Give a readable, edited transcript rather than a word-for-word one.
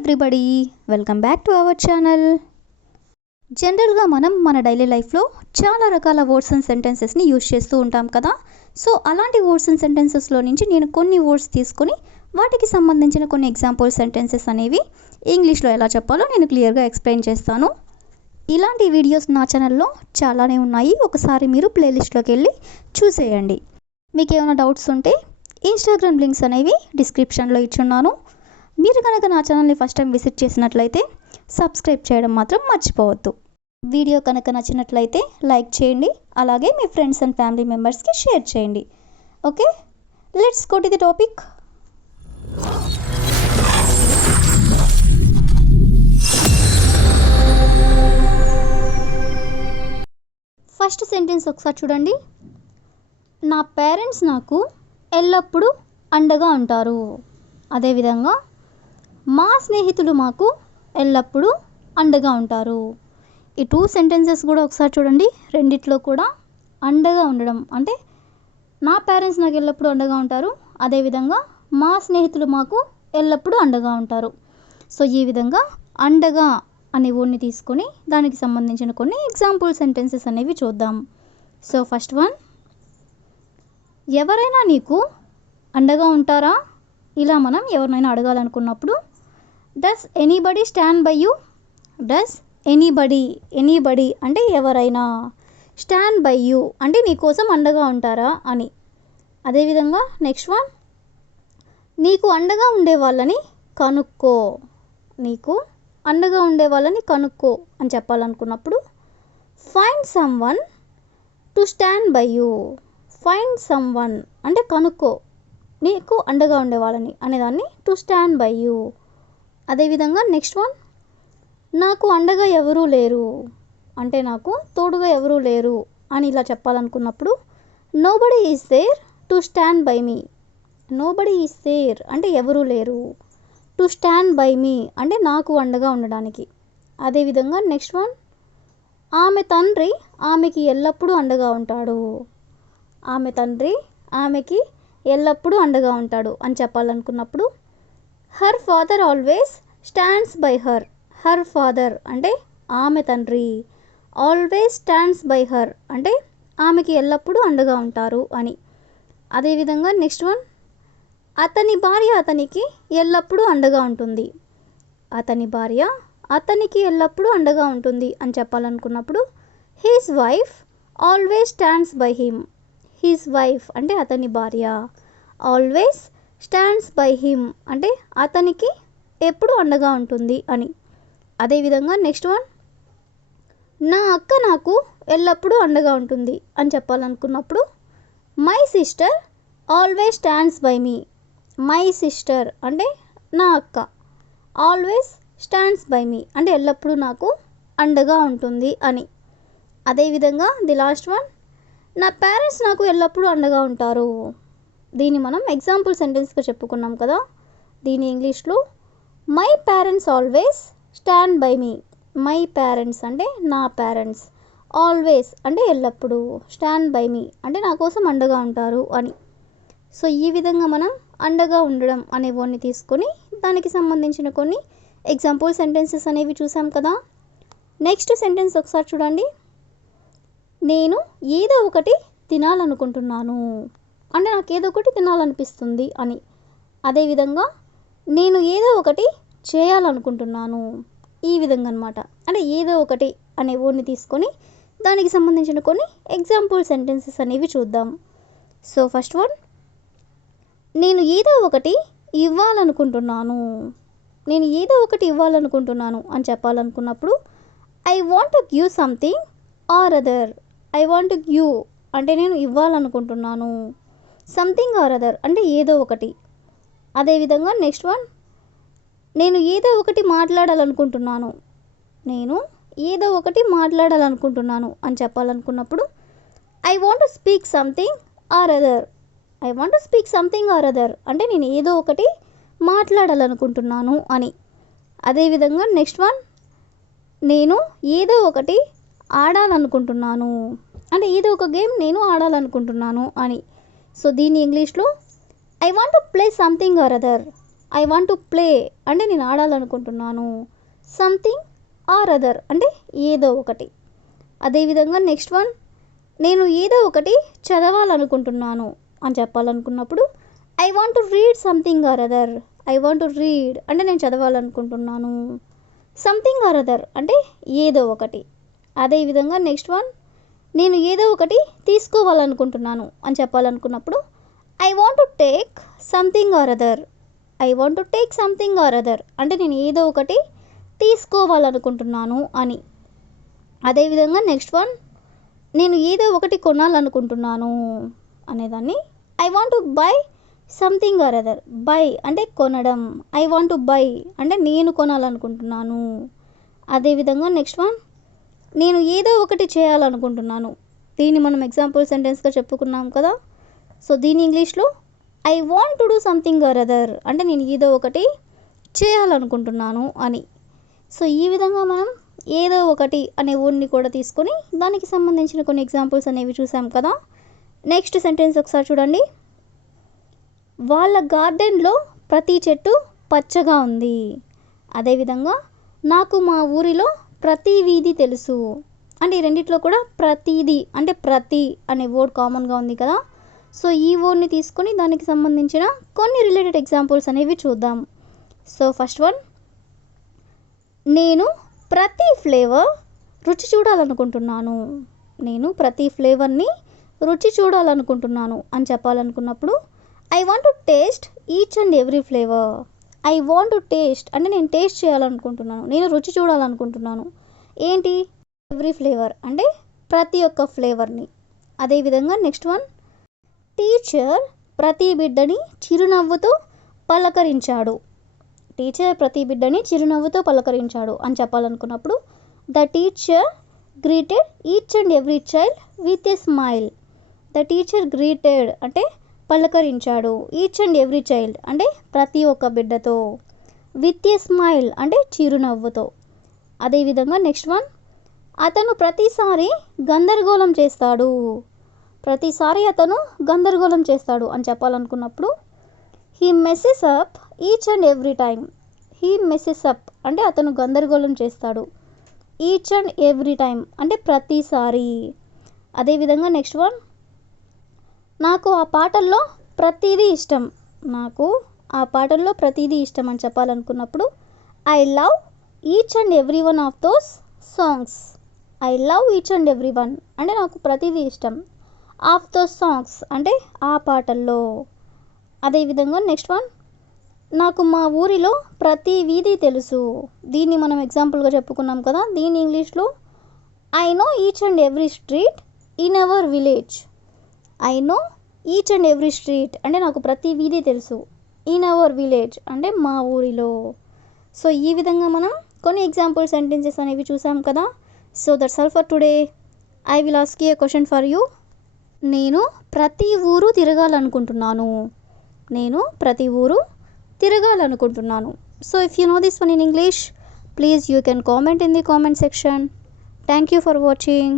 Everybody, welcome back to our channel. జనరల్గా మనం మన డైలీ లైఫ్లో చాలా రకాల వర్డ్స్ అండ్ సెంటెన్సెస్ని యూజ్ చేస్తూ ఉంటాం కదా. సో అలాంటి వర్డ్స్ అండ్ సెంటెన్సెస్లో నుంచి నేను కొన్ని వర్డ్స్ తీసుకొని వాటికి సంబంధించిన కొన్ని ఎగ్జాంపుల్ సెంటెన్సెస్ అనేవి ఇంగ్లీష్లో ఎలా చెప్పాలో నేను క్లియర్గా ఎక్స్ప్లెయిన్ చేస్తాను. ఇలాంటి వీడియోస్ నా ఛానల్లో చాలానే ఉన్నాయి, ఒకసారి మీరు ప్లేలిస్ట్లోకి వెళ్ళి చూసేయండి. మీకు ఏమైనా డౌట్స్ ఉంటే ఇన్స్టాగ్రామ్ లింక్స్ అనేవి డిస్క్రిప్షన్లో ఇచ్చున్నాను. మీరు కనుక నా ఛానల్ని ఫస్ట్ టైం విజిట్ చేసినట్లయితే సబ్స్క్రైబ్ చేయడం మాత్రం మర్చిపోవద్దు. వీడియో కనుక నచ్చినట్లయితే లైక్ చేయండి, అలాగే మీ ఫ్రెండ్స్ అండ్ ఫ్యామిలీ మెంబర్స్కి షేర్ చేయండి. Okay, let's go to the topic. First sentence ఒకసారి చూడండి. నా పేరెంట్స్ నాకు ఎల్లప్పుడూ అండగా ఉంటారు. అదేవిధంగా మా స్నేహితులు మాకు ఎల్లప్పుడూ అండగా ఉంటారు. ఈ టూ సెంటెన్సెస్ కూడా ఒకసారి చూడండి. రెండిట్లో కూడా అండగా ఉండడం అంటే నా పేరెంట్స్ నాకు ఎల్లప్పుడూ అండగా ఉంటారు, అదేవిధంగా మా స్నేహితులు మాకు ఎల్లప్పుడూ అండగా ఉంటారు. సో ఈ విధంగా అండగా అనే వర్డ్ని తీసుకొని దానికి సంబంధించిన కొన్ని ఎగ్జాంపుల్ సెంటెన్సెస్ అనేవి చూద్దాం. సో ఫస్ట్ వన్, ఎవరైనా నీకు అండగా ఉంటారా? ఇలా మనం ఎవరినైనా అడగాలనుకున్నప్పుడు does anybody stand by you? Does anybody అంటే ఎవరైనా, స్టాండ్ బై యూ అంటే నీకోసం అండగా ఉంటారా అని. అదేవిధంగా నెక్స్ట్ వన్, నీకు అండగా ఉండే వాళ్ళని కనుక్కో. నీకు అండగా ఉండే వాళ్ళని కనుక్కో అని చెప్పాలనుకున్నప్పుడు find someone to stand by you. Find someone అంటే కనుక్కో, నీకు అండగా ఉండే వాళ్ళని అనేదాన్ని టు స్టాండ్ బై యూ. అదేవిధంగా నెక్స్ట్ వన్, నాకు అండగా ఎవరూ లేరు అంటే నాకు తోడుగా ఎవరూ లేరు అని ఇలా చెప్పాలనుకున్నప్పుడు nobody is there to stand by me. Nobody is there అంటే ఎవరూ లేరు, టు స్టాండ్ బై మీ అంటే నాకు అండగా ఉండడానికి. అదేవిధంగా నెక్స్ట్ వన్, ఆమె తండ్రి ఆమెకి ఎల్లప్పుడూ అండగా ఉంటాడు. ఆమె తండ్రి ఆమెకి ఎల్లప్పుడూ అండగా ఉంటాడు అని చెప్పాలనుకున్నప్పుడు her father always stands by her. Her father అంటే ఆమె తండ్రి, ఆల్వేస్ స్టాండ్స్ బై హర్ అంటే ఆమెకి ఎల్లప్పుడూ అండగా ఉంటారు అని. అదేవిధంగా నెక్స్ట్ వన్, అతని భార్య అతనికి ఎల్లప్పుడూ అండగా ఉంటుంది. అతని భార్య అతనికి ఎల్లప్పుడూ అండగా ఉంటుంది అని చెప్పాలనుకున్నప్పుడు his wife always stands by him. His wife అంటే అతని భార్య, ఆల్వేస్ స్టాండ్స్ బై హిమ్ అంటే అతనికి ఎప్పుడు అండగా ఉంటుంది అని. అదేవిధంగా నెక్స్ట్ వన్, నా అక్క నాకు ఎల్లప్పుడూ అండగా ఉంటుంది అని చెప్పాలనుకున్నప్పుడు my sister always stands by me. My sister అంటే నా అక్క, ఆల్వేస్ స్టాండ్స్ బై మీ అంటే ఎల్లప్పుడూ నాకు అండగా ఉంటుంది అని. అదేవిధంగా ది లాస్ట్ వన్, నా పేరెంట్స్ నాకు ఎల్లప్పుడూ అండగా ఉంటారు. దీన్ని మనం ఎగ్జాంపుల్ సెంటెన్స్గా చెప్పుకున్నాం కదా. దీని ఇంగ్లీష్లో my parents always stand by me. My parents అంటే నా పేరెంట్స్, ఆల్వేస్ అంటే ఎల్లప్పుడూ, స్టాండ్ బై మీ అంటే నా కోసం అండగా ఉంటారు అని. సో ఈ విధంగా మనం అండగా ఉండడం అనే వర్డ్ని తీసుకొని దానికి సంబంధించిన కొన్ని ఎగ్జాంపుల్ సెంటెన్సెస్ అనేవి చూసాం కదా. నెక్స్ట్ సెంటెన్స్ ఒకసారి చూడండి. నేను ఏదో ఒకటి తినాలనుకుంటున్నాను అంటే నాకు ఏదో ఒకటి తినాలనిపిస్తుంది అని. అదేవిధంగా నేను ఏదో ఒకటి చేయాలనుకుంటున్నాను, ఈ విధంగా అనమాట. అంటే ఏదో ఒకటి అనే వర్డ్ని తీసుకొని దానికి సంబంధించిన కొన్ని ఎగ్జాంపుల్ సెంటెన్సెస్ అనేవి చూద్దాం. సో ఫస్ట్ వన్, నేను ఏదో ఒకటి ఇవ్వాలనుకుంటున్నాను. నేను ఏదో ఒకటి ఇవ్వాలనుకుంటున్నాను అని చెప్పాలనుకున్నప్పుడు I want to give something or other. I want to give అంటే నేను ఇవ్వాలనుకుంటున్నాను, సంథింగ్ ఆర్ అదర్ అంటే ఏదో ఒకటి. అదేవిధంగా నెక్స్ట్ వన్, నేను ఏదో ఒకటి మాట్లాడాలనుకుంటున్నాను. నేను ఏదో ఒకటి మాట్లాడాలనుకుంటున్నాను అని చెప్పాలనుకున్నప్పుడు I want to speak something or other. I want to speak something or other అంటే నేను ఏదో ఒకటి మాట్లాడాలనుకుంటున్నాను అని. అదేవిధంగా నెక్స్ట్ వన్, నేను ఏదో ఒకటి ఆడాలనుకుంటున్నాను అంటే ఏదో ఒక గేమ్ నేను ఆడాలనుకుంటున్నాను అని. సో దీని ఇంగ్లీష్లో I want to play something or other. I want to play అంటే నేను ఆడాలనుకుంటున్నాను. సంథింగ్ ఆర్ అదర్ అంటే ఏదో ఒకటి. అదేవిధంగా నెక్స్ట్ వన్, నేను ఏదో ఒకటి చదవాలనుకుంటున్నాను అని చెప్పాలనుకున్నప్పుడు I want to read something or other. I want to read అంటే నేను చదవాలనుకుంటున్నాను. సంథింగ్ ఆర్ అదర్ అంటే ఏదో ఒకటి. అదేవిధంగా నెక్స్ట్ వన్, నేను ఏదో ఒకటి తీసుకోవాలనుకుంటున్నాను అని చెప్పాలనుకున్నప్పుడు I want to take something or other. I want to take something or other అంటే నేను ఏదో ఒకటి తీసుకోవాలనుకుంటున్నాను అని. అదేవిధంగా నెక్స్ట్ వన్, నేను ఏదో ఒకటి కొనాలనుకుంటున్నాను అనేదాన్ని I want to buy something or other. By అంటే కొనడం. ఐ వాంట్ టు బై అంటే నేను కొనాలనుకుంటున్నాను. అదేవిధంగా నెక్స్ట్ వన్, నేను ఏదో ఒకటి చేయాలనుకుంటున్నాను. దీన్ని మనం ఎగ్జాంపుల్ సెంటెన్స్గా చెప్పుకున్నాం కదా. సో దీని ఇంగ్లీష్లో I want to do something or other అంటే నేను ఏదో ఒకటి చేయాలనుకుంటున్నాను అని. సో ఈ విధంగా మనం ఏదో ఒకటి అనే వర్డ్ని కూడా తీసుకొని దానికి సంబంధించిన కొన్ని ఎగ్జాంపుల్స్ అనేవి చూసాం కదా. నెక్స్ట్ సెంటెన్స్ ఒకసారి చూడండి. వాళ్ళ గార్డెన్లో ప్రతి చెట్టు పచ్చగా ఉంది. అదేవిధంగా నాకు మా ఊరిలో ప్రతి వీధి తెలుసు అంటే ఈ రెండిట్లో కూడా ప్రతిది అంటే ప్రతి అనే వర్డ్ కామన్గా ఉంది కదా. సో ఈ వర్డ్ని తీసుకొని దానికి సంబంధించిన కొన్ని రిలేటెడ్ ఎగ్జాంపుల్స్ అనేవి చూద్దాం. సో ఫస్ట్ వన్, నేను ప్రతి ఫ్లేవర్ రుచి చూడాలనుకుంటున్నాను. నేను ప్రతి ఫ్లేవర్ని రుచి చూడాలనుకుంటున్నాను అని చెప్పాలనుకున్నప్పుడు I want to taste each and every flavour. I want to taste అంటే నేను టేస్ట్ చేయాలనుకుంటున్నాను, నేను రుచి చూడాలనుకుంటున్నాను. ఏంటి? ఎవ్రీ ఫ్లేవర్ అంటే ప్రతి ఒక్క ఫ్లేవర్ని. అదేవిధంగా నెక్స్ట్ వన్, టీచర్ ప్రతి బిడ్డని చిరునవ్వుతో పలకరించాడు. టీచర్ ప్రతి బిడ్డని చిరునవ్వుతో పలకరించాడు అని చెప్పాలనుకున్నప్పుడు the teacher greeted each and every child with a smile. The teacher greeted అంటే పలకరించాడు, ఈచ్ అండ్ ఎవ్రీ చైల్డ్ అంటే ప్రతి ఒక్క బిడ్డతో, విత్ ఎ స్మైల్ అంటే చిరునవ్వుతో. అదేవిధంగా నెక్స్ట్ వన్, అతను ప్రతిసారి గందరగోళం చేస్తాడు. ప్రతిసారి అతను గందరగోళం చేస్తాడు అని చెప్పాలనుకున్నప్పుడు he messes up each and every time. He messes up అంటే అతను గందరగోళం చేస్తాడు, ఈచ్ అండ్ ఎవ్రీ టైమ్ అంటే ప్రతిసారి. అదేవిధంగా నెక్స్ట్ వన్, నాకు ఆ పాటల్లో ప్రతిదీ ఇష్టం. నాకు ఆ పాటల్లో ప్రతిదీ ఇష్టం అని చెప్పాలనుకున్నప్పుడు I love each and every one of those songs. I love each and every one అంటే నాకు ప్రతిదీ ఇష్టం, ఆఫ్ దోస్ సాంగ్స్ అంటే ఆ పాటల్లో. అదేవిధంగా నెక్స్ట్ వన్, నాకు మా ఊరిలో ప్రతి వీధి తెలుసు. దీన్ని మనం ఎగ్జాంపుల్గా చెప్పుకున్నాం కదా. దీని ఇంగ్లీష్లో I know each and every street in our village. I know each and every street అంటే నాకు ప్రతి వీధి తెలుసు, ఇన్ అవర్ విలేజ్ అంటే మా ఊరిలో. సో ఈ విధంగా మనం కొన్ని ఎగ్జాంపుల్ సెంటెన్సెస్ అనేవి చూసాం కదా. So that's all for today. I will ask you a question for you. నేను ప్రతి ఊరు తిరగాలనుకుంటున్నాను. నేను ప్రతి ఊరు తిరగాలనుకుంటున్నాను. So if you know this one in English, please you can comment in the comment section. Thank you for watching.